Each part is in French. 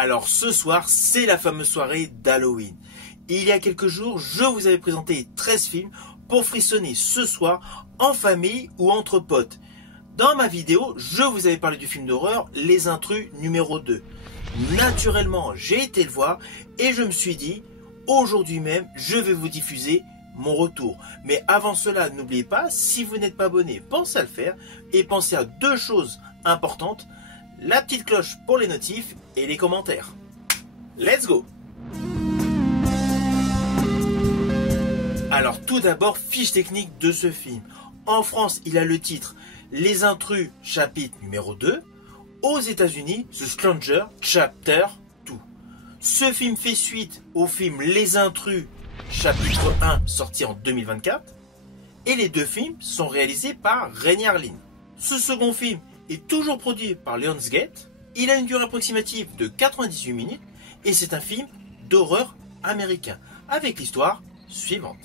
Alors ce soir, c'est la fameuse soirée d'Halloween. Il y a quelques jours, je vous avais présenté 13 films pour frissonner ce soir en famille ou entre potes. Dans ma vidéo, je vous avais parlé du film d'horreur Les Intrus numéro 2. Naturellement, j'ai été le voir et je me suis dit, aujourd'hui même, je vais vous diffuser mon retour. Mais avant cela, n'oubliez pas, si vous n'êtes pas abonné, pensez à le faire et pensez à deux choses importantes. La petite cloche pour les notifs et les commentaires. Let's go! Alors tout d'abord, fiche technique de ce film. En France, il a le titre Les Intrus, chapitre numéro 2. Aux États-Unis, The Stranger, chapter 2. Ce film fait suite au film Les Intrus, chapitre 1, sorti en 2024. Et les deux films sont réalisés par Rainy Harlin. Ce second film est toujours produit par Lionsgate. Il a une durée approximative de 98 minutes et c'est un film d'horreur américain avec l'histoire suivante.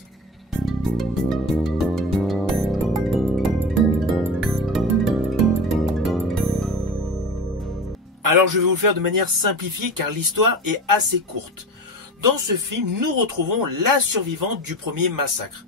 Alors je vais vous le faire de manière simplifiée car l'histoire est assez courte. Dans ce film, nous retrouvons la survivante du premier massacre.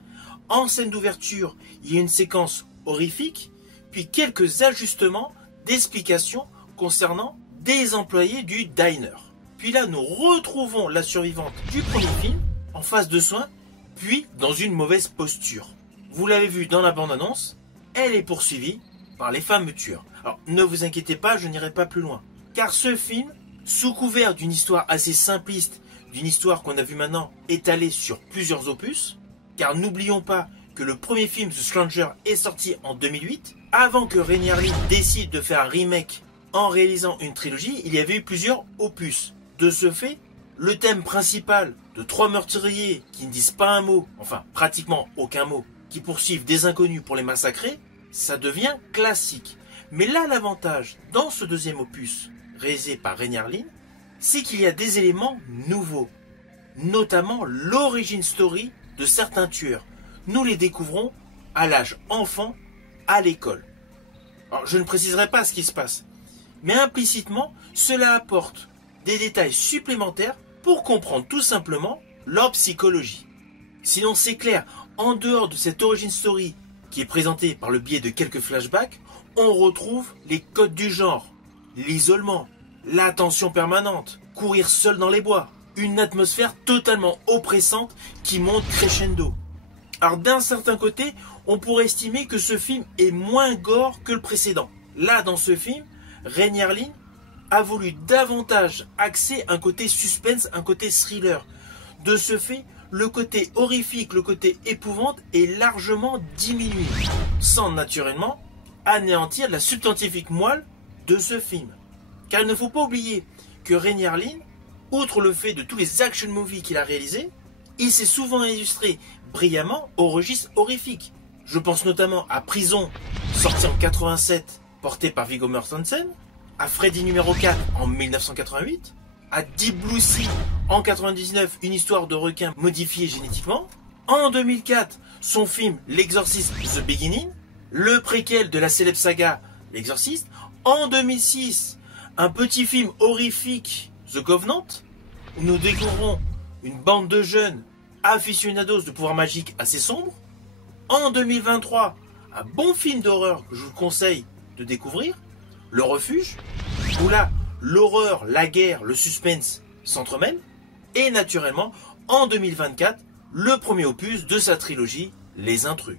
En scène d'ouverture, il y a une séquence horrifique, puis quelques ajustements d'explications concernant des employés du diner. Puis là, nous retrouvons la survivante du premier film en phase de soins, puis dans une mauvaise posture. Vous l'avez vu dans la bande-annonce, elle est poursuivie par les fameux tueurs. Alors ne vous inquiétez pas, je n'irai pas plus loin. Car ce film, sous couvert d'une histoire assez simpliste, d'une histoire qu'on a vu maintenant étalée sur plusieurs opus, car n'oublions pas que le premier film, The Stranger, est sorti en 2008. Avant que Rainy Harlin décide de faire un remake en réalisant une trilogie, il y avait eu plusieurs opus. De ce fait, le thème principal de trois meurtriers qui ne disent pas un mot, enfin pratiquement aucun mot, qui poursuivent des inconnus pour les massacrer, ça devient classique. Mais là, l'avantage dans ce deuxième opus, réalisé par Rainy Harlin, c'est qu'il y a des éléments nouveaux, notamment l'origin story de certains tueurs. Nous les découvrons à l'âge enfant, à l'école. Alors, je ne préciserai pas ce qui se passe, mais implicitement, cela apporte des détails supplémentaires pour comprendre tout simplement leur psychologie. Sinon, c'est clair, en dehors de cette origin story qui est présentée par le biais de quelques flashbacks, on retrouve les codes du genre, l'isolement, l'attention permanente, courir seul dans les bois, une atmosphère totalement oppressante qui monte crescendo. Alors d'un certain côté, on pourrait estimer que ce film est moins gore que le précédent. Là, dans ce film, Rainy Harlin a voulu davantage axer un côté suspense, un côté thriller. De ce fait, le côté horrifique, le côté épouvante est largement diminué, sans naturellement anéantir la substantifique moelle de ce film. Car il ne faut pas oublier que Rainy Harlin, outre le fait de tous les action movies qu'il a réalisés, il s'est souvent illustré brillamment au registre horrifique. Je pense notamment à Prison, sorti en 87, porté par Viggo Mortensen, à Freddy numéro 4 en 1988, à Deep Blue Sea en 99, une histoire de requin modifié génétiquement, en 2004, son film L'Exorciste The Beginning, le préquel de la célèbre saga L'Exorciste, en 2006, un petit film horrifique The Covenant, où nous découvrons une bande de jeunes aficionados de pouvoirs magiques assez sombres. En 2023, un bon film d'horreur que je vous conseille de découvrir, Le Refuge, où là, l'horreur, la guerre, le suspense s'entremêlent. Et naturellement, en 2024, le premier opus de sa trilogie, Les Intrus.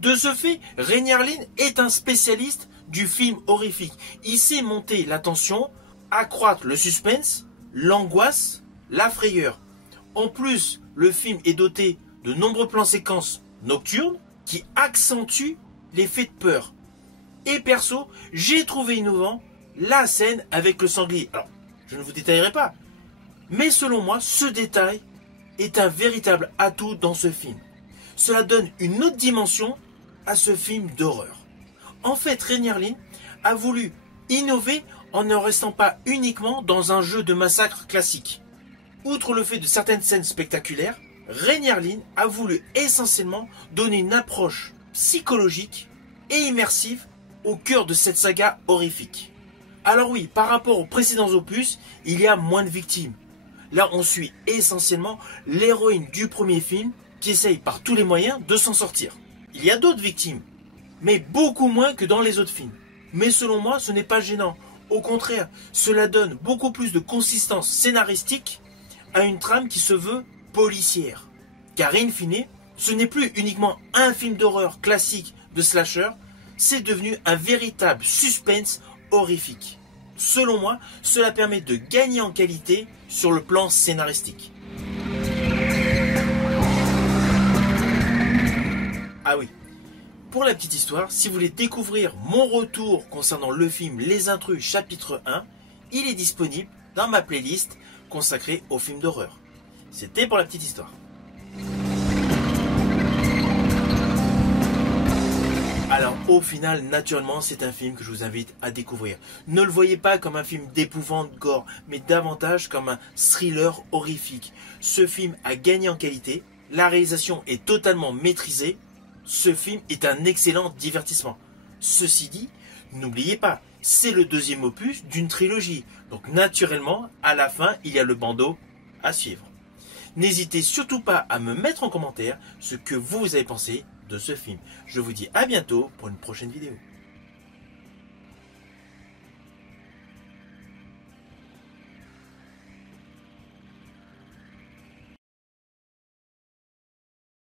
De ce fait, Rainy Harlin est un spécialiste du film horrifique. Il sait monter la tension, accroître le suspense, l'angoisse, la frayeur. En plus, le film est doté de nombreux plans séquences nocturnes qui accentuent l'effet de peur. Et perso, j'ai trouvé innovant la scène avec le sanglier. Alors, je ne vous détaillerai pas, mais selon moi, ce détail est un véritable atout dans ce film. Cela donne une autre dimension à ce film d'horreur. En fait, Rainy Harlin a voulu innover en ne restant pas uniquement dans un jeu de massacre classique. Outre le fait de certaines scènes spectaculaires, Rainy Harlin a voulu essentiellement donner une approche psychologique et immersive au cœur de cette saga horrifique. Alors oui, par rapport aux précédents opus, il y a moins de victimes. Là, on suit essentiellement l'héroïne du premier film qui essaye par tous les moyens de s'en sortir. Il y a d'autres victimes, mais beaucoup moins que dans les autres films. Mais selon moi, ce n'est pas gênant. Au contraire, cela donne beaucoup plus de consistance scénaristique à une trame qui se veut policière. Car in fine, ce n'est plus uniquement un film d'horreur classique de slasher, c'est devenu un véritable suspense horrifique. Selon moi, cela permet de gagner en qualité sur le plan scénaristique. Ah oui, pour la petite histoire, si vous voulez découvrir mon retour concernant le film Les Intrus chapitre 1, il est disponible dans ma playlist consacrée aux films d'horreur. C'était pour la petite histoire. Alors au final, naturellement, c'est un film que je vous invite à découvrir. Ne le voyez pas comme un film d'épouvante gore, mais davantage comme un thriller horrifique. Ce film a gagné en qualité, la réalisation est totalement maîtrisée, ce film est un excellent divertissement. Ceci dit, n'oubliez pas, c'est le deuxième opus d'une trilogie, donc naturellement, à la fin, il y a le bandeau à suivre. N'hésitez surtout pas à me mettre en commentaire ce que vous avez pensé de ce film. Je vous dis à bientôt pour une prochaine vidéo.